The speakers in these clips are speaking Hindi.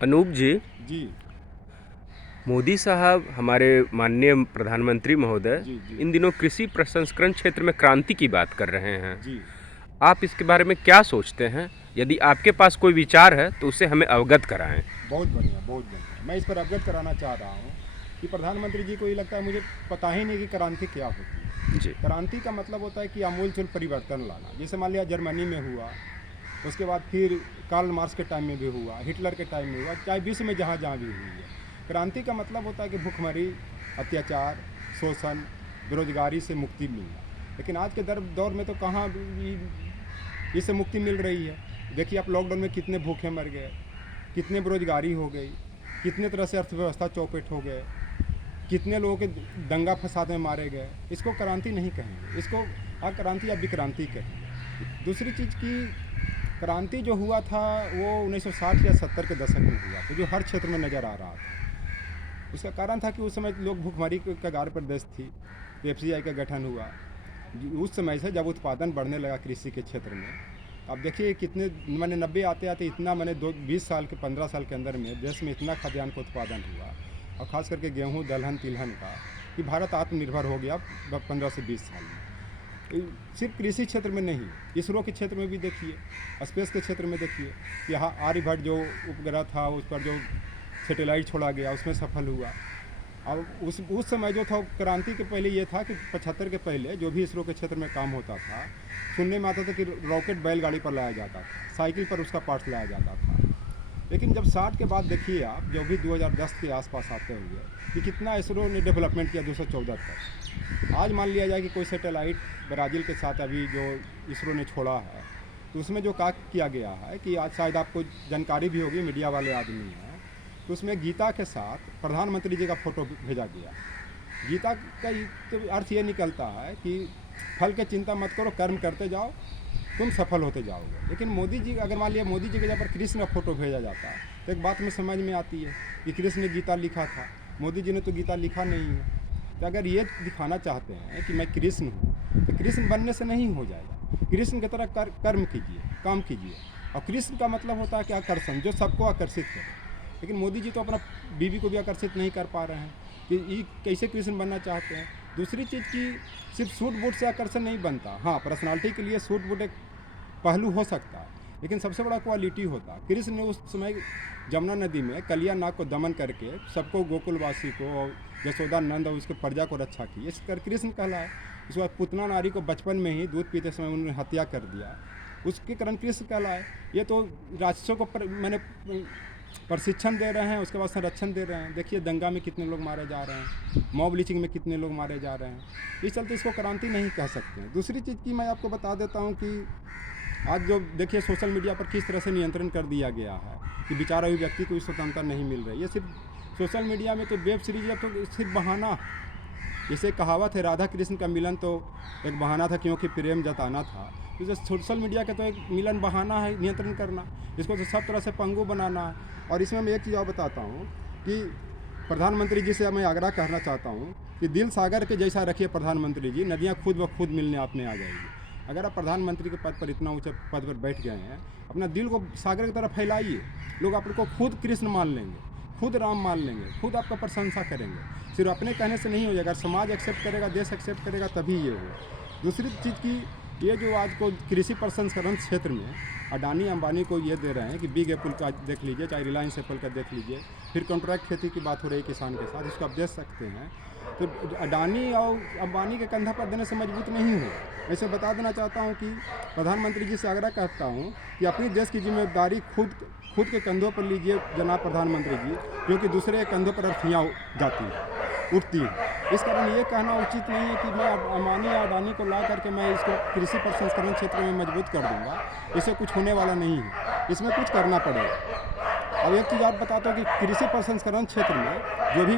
अनूप जी, जी, मोदी साहब हमारे माननीय प्रधानमंत्री महोदय जी, जी, इन दिनों कृषि प्रसंस्करण क्षेत्र में क्रांति की बात कर रहे हैं। जी। आप इसके बारे में क्या सोचते हैं? यदि आपके पास कोई विचार है तो उसे हमें अवगत कराएं। बहुत बढ़िया, बहुत बढ़िया। मैं इस पर अवगत कराना चाह रहा हूँ कि प्रधानमंत्री जी को ये लगता है मुझे पता ही नहीं कि क्रांति क्या होती है। जी। क्रांति का मतलब होता है कि आमूल-चूल परिवर्तन लाना। जैसे मान लिया जर्मनी में हुआ, उसके बाद फिर कार्ल मार्क्स के टाइम में भी हुआ, हिटलर के टाइम में हुआ, चाहे विश्व में जहाँ-जहाँ भी हुई है। क्रांति का मतलब होता है कि भुखमरी, अत्याचार, शोषण, बेरोज़गारी से मुक्ति मिलना। लेकिन आज के दौर में तो कहाँ इससे मुक्ति मिल रही है। देखिए आप लॉकडाउन में कितने भूखे मर गए, कितने बेरोजगारी हो गई, कितने तरह से अर्थव्यवस्था चौपट हो गए, कितने लोगों के दंगा फसाद में मारे गए। इसको क्रांति नहीं कहेंगे, इसको अक्रांति या विक्रांति कहेंगे। दूसरी चीज़ की क्रांति जो हुआ था वो 1960 या 70 के दशक में हुआ था, जो हर क्षेत्र में नज़र आ रहा था। उसका कारण था कि उस समय लोग भूखमरी के कगार पर देश थी, एफसीआई का गठन हुआ। उस समय से जब उत्पादन बढ़ने लगा कृषि के क्षेत्र में, अब देखिए कितने मैंने 90 आते आते इतना मैंने 20 साल के 15 साल के अंदर में देश में इतना खाद्यान्न का उत्पादन हुआ, और ख़ास करके गेहूँ दलहन तिलहन का, कि भारत आत्मनिर्भर हो गया 15 से 20 साल में। सिर्फ कृषि क्षेत्र में नहीं, इसरो के क्षेत्र में भी देखिए, स्पेस के क्षेत्र में देखिए, यहाँ आर्यभट्ट जो उपग्रह था उस पर जो सैटेलाइट छोड़ा गया उसमें सफल हुआ। अब उस समय जो था क्रांति के पहले ये था कि 75 के पहले जो भी इसरो के क्षेत्र में काम होता था, सुनने में आता था कि रॉकेट बैलगाड़ी पर लाया जाता था, साइकिल पर उसका पार्ट्स लाया जाता था। लेकिन जब 60 के बाद देखिए आप, जो भी 2010 के आसपास आते हुए, कि कितना इसरो ने डेवलपमेंट किया 214 तक। आज मान लिया जाए कि कोई सैटेलाइट ब्राज़ील के साथ अभी जो इसरो ने छोड़ा है, तो उसमें जो काम किया गया है कि आज शायद आपको जानकारी भी होगी, मीडिया वाले आदमी हैं, तो उसमें गीता के साथ प्रधानमंत्री जी का फ़ोटो भेजा गया। गीता का तो अर्थ ये निकलता है कि फल की चिंता मत करो, कर्म करते जाओ, तुम सफल होते जाओगे। लेकिन मोदी जी, अगर मान लिया मोदी जी के जगह पर कृष्ण का फोटो भेजा जाता तो एक बात में समझ में आती है कि कृष्ण ने गीता लिखा था, मोदी जी ने तो गीता लिखा नहीं है। तो अगर ये दिखाना चाहते हैं कि मैं कृष्ण हूँ, तो कृष्ण बनने से नहीं हो जाएगा। कृष्ण की तरह कर्म कीजिए, काम कीजिए। और कृष्ण का मतलब होता है कि आकर्षण, जो सबको आकर्षित करे। लेकिन मोदी जी तो अपना बीवी को भी आकर्षित नहीं कर पा रहे हैं कि ये कैसे कृष्ण बनना चाहते हैं। दूसरी चीज़ की सिर्फ सूट बूट से आकर्षण नहीं बनता। हाँ, पर्सनालिटी के लिए सूट बूट एक पहलू हो सकता है, लेकिन सबसे बड़ा क्वालिटी होता है। कृष्ण ने उस समय जमुना नदी में कलिया नाग को दमन करके सबको, गोकुलवासी को और यशोदा नंद और उसके प्रजा को रक्षा की, इस कर कृष्ण कहलाए। उसके बाद पुतना नारी को बचपन में ही दूध पीते समय उन्होंने हत्या कर दिया, उसके कारण कृष्ण कहलाए। ये तो राक्षसों को मैंने प्रशिक्षण दे रहे हैं, उसके बाद संरक्षण दे रहे हैं। देखिए दंगा में कितने लोग मारे जा रहे हैं, मॉब लिंचिंग में कितने लोग मारे जा रहे हैं। इस चलते इसको क्रांति नहीं कह सकते हैं। दूसरी चीज़ की मैं आपको बता देता हूँ कि आज जो देखिए सोशल मीडिया पर किस तरह से नियंत्रण कर दिया गया है कि बेचारा अभिव्यक्ति को स्वतंत्रता नहीं मिल रही है। सिर्फ सोशल मीडिया में तो वेब सीरीज है, तो सिर्फ बहाना। जैसे कहावत है, राधा कृष्ण का मिलन तो एक बहाना था क्योंकि प्रेम जताना था। तो सोशल मीडिया का तो एक मिलन बहाना है नियंत्रण करना, इसको तो सब तरह से पंगु बनाना है। और इसमें मैं एक चीज़ और बताता हूँ कि प्रधानमंत्री जी से मैं आग्रह करना चाहता हूँ कि दिल सागर के जैसा रखिए प्रधानमंत्री जी, नदियाँ खुद ब खुद मिलने आप में आ जाएगी। अगर आप प्रधानमंत्री के पद पर इतना ऊंचे पद पर बैठ गए हैं, अपना दिल को सागर की तरफ फैलाइए। लोग आपको खुद कृष्ण मान लेंगे, खुद राम मान लेंगे, खुद आपका प्रशंसा करेंगे। सिर्फ अपने कहने से नहीं हो जाएगा, अगर समाज एक्सेप्ट करेगा, देश एक्सेप्ट करेगा, तभी ये हो। दूसरी चीज़ की ये जो आज को कृषि प्रसंस्करण क्षेत्र में अडानी अंबानी को ये दे रहे हैं कि बिग एप्पल का देख लीजिए, चाहे रिलायंस एप्पल का देख लीजिए, फिर कॉन्ट्रैक्ट खेती की बात हो रही है किसान के साथ, इसको आप देख सकते हैं। तो अडानी और अंबानी के कंधा पर देने से मजबूत नहीं हो। ऐसे बता देना चाहता हूँ कि प्रधानमंत्री जी से आग्रह करता हूँ कि अपनी देश की जिम्मेदारी खुद के कंधों पर लीजिए जनाब प्रधानमंत्री जी, क्योंकि दूसरे के कंधों पर अर्थियाँ जाती हैं, उठती हैं। इस कारण ये कहना उचित नहीं है कि मैं अंबानी या अडानी को ला करके मैं इसको कृषि प्रसंस्करण क्षेत्र में मजबूत कर दूंगा। इससे कुछ होने वाला नहीं है, इसमें कुछ करना पड़ेगा। अब एक चीज़ आप बताता हूँ कि कृषि प्रसंस्करण क्षेत्र में जो भी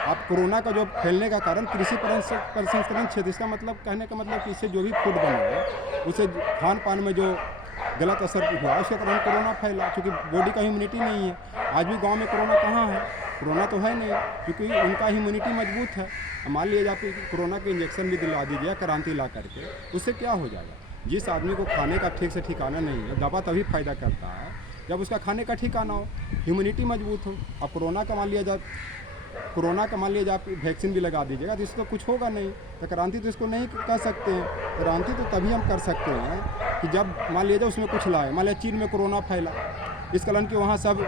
आप कोरोना का जो फैलने का कारण कृषि प्रसंस्करण क्षेत्र, इसका मतलब कहने का मतलब कि इससे जो भी फूड बना है उसे खान पान में जो गलत असर हुआ उसके कारण कोरोना फैला, क्योंकि बॉडी का इम्यूनिटी नहीं है। आज भी गांव में कोरोना कहाँ है, कोरोना तो है नहीं, क्योंकि उनका इम्यूनिटी मजबूत है। मान लीजिए आप कोरोना के इंजेक्शन भी दिला दीजिए क्रांति ला करके, उससे क्या हो जाएगा। जिस आदमी को खाने का ठीक से ठिकाना नहीं है, दवा तभी फायदा करता है जब उसका खाने का ठिकाना हो, ह्यूमिनिटी मजबूत हो। अब कोरोना का मान लिया जाए आप वैक्सीन भी लगा दीजिएगा तो इससे तो कुछ होगा नहीं। तो क्रांति तो इसको नहीं कह सकते हैं। क्रांति तो तभी हम कर सकते हैं कि जब मान लिया जाए उसमें कुछ लाए। मान लिया चीन में कोरोना फैला, इस कारण कि वहाँ सब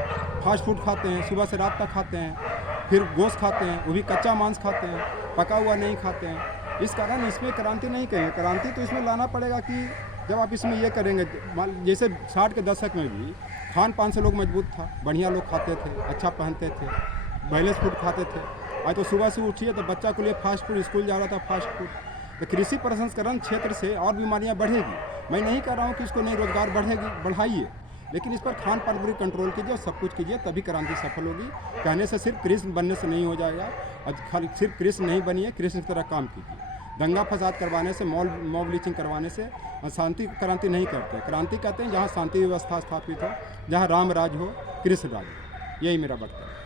फास्ट फूड खाते हैं, सुबह से रात तक खाते हैं, फिर गोश्त खाते हैं, वो भी कच्चा मांस खाते हैं, पका हुआ नहीं खाते हैं। इस कारण इसमें क्रांति नहीं कहेंगे। क्रांति तो इसमें लाना पड़ेगा कि जब आप इसमें ये करेंगे, जैसे 60 के दशक में भी खान पान से लोग मजबूत था, बढ़िया लोग खाते थे, अच्छा पहनते थे, बैलेंस फूड खाते थे। आज तो सुबह से उठिए तो बच्चा के लिए फास्ट फूड, स्कूल जा रहा था फास्ट फूड। तो कृषि प्रसंस्करण क्षेत्र से और बीमारियां बढ़ेगी। मैं नहीं कह रहा हूँ कि इसको नहीं रोजगार बढ़ाइए, लेकिन इस पर खान पान पर कंट्रोल कीजिए और सब कुछ कीजिए, तभी क्रांति सफल होगी। कहने से सिर्फ कृष्ण बनने से नहीं हो जाएगा। आज सिर्फ कृष्ण नहीं बनिए, कृष्ण की तरह काम कीजिए। दंगा फसाद करवाने से, मॉब लीचिंग करवाने से शांति क्रांति नहीं करते। क्रांति कहते हैं जहाँ शांति व्यवस्था स्थापित हो, जहाँ राम राज हो, कृष्ण राज हो। यही मेरा वक्तव्य है।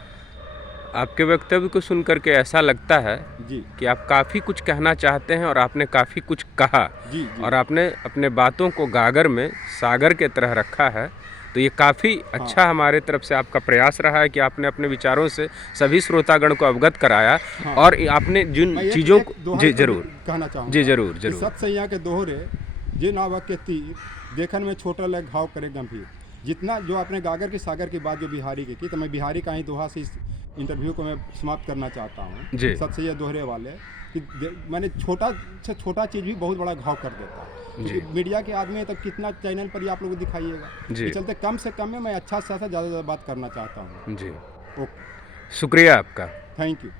आपके वक्तव्य को सुन करके ऐसा लगता है जी कि आप काफ़ी कुछ कहना चाहते हैं और आपने काफ़ी कुछ कहा। जी और आपने अपने बातों को गागर में सागर के तरह रखा है। तो ये काफ़ी अच्छा हमारे तरफ से आपका प्रयास रहा है कि आपने अपने विचारों से सभी श्रोतागण को अवगत कराया। और आपने जिन चीज़ों को जी जरूर कहना चाहूँगा, जी जरूर जरूर। सत सैया के दोहरे जे नावक के तीर, देखन में छोटा लग घाव करे गंभीर। जितना जो आपने गागर की सागर की बात जो बिहारी की तो मैं बिहारी का ही दोहा से इस इंटरव्यू को मैं समाप्त करना चाहता हूँ। सत सैया दोहरे वाले कि मैंने छोटा से छोटा चीज़ भी बहुत बड़ा घाव कर देता है। मीडिया के आदमी है तो कितना चैनल पर ही आप लोग दिखाइएगा। ये चलते कम से कम में मैं अच्छा से ज़्यादा बात करना चाहता हूँ। जी ओके, शुक्रिया आपका। Thank you.